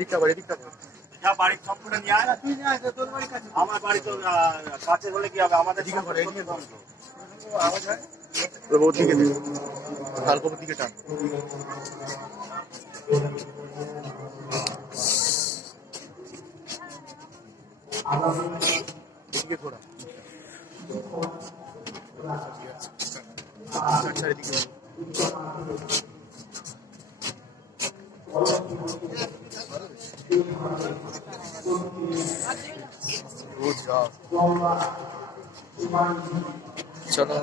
এদিকটা করে এদিকটা করে যা বাড়ির সম্পূর্ণ নিয়ে আয় তুই নিয়ে আয় তোর বাড়ি কাছে আমার বাড়ি তো কাছে বলে কি হবে আমাদের এদিকে করে এদিকে বন্ধ আওয়াজ হয় ওর দিকে দে হালকা ওর দিকে টান এদিকে ঘোরা আচ্ছা এদিকে Good job. चलो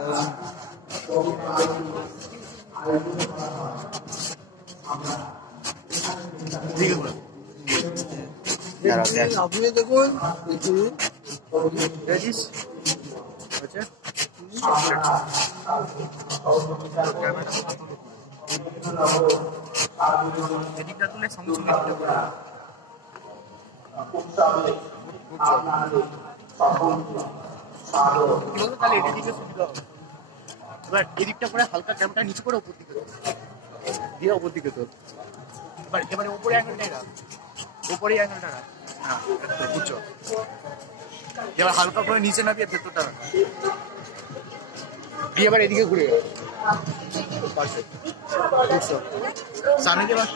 আপনি দেখুন Regis अच्छा এদিকটা তুলে সঙ্গে সঙ্গে দিতে পারো তাহলে এদিকে সুবিধা হবে এবার এদিকটা করে হালকা ক্যামটা নিচে করে উপর দিকে দিয়ে উপর দিকে তো এবারে উপরে অ্যাঙ্গেলটাই রাখ উপরে অ্যাঙ্গেলটা রাখ হ্যাঁ বুঝছো এবার হালকা করে নিচে নামিয়ে ভেতরটা রাখ দিয়ে এবার এদিকে ঘুরে পারফেক্ট বুঝছো সামনে দিয়ে এবার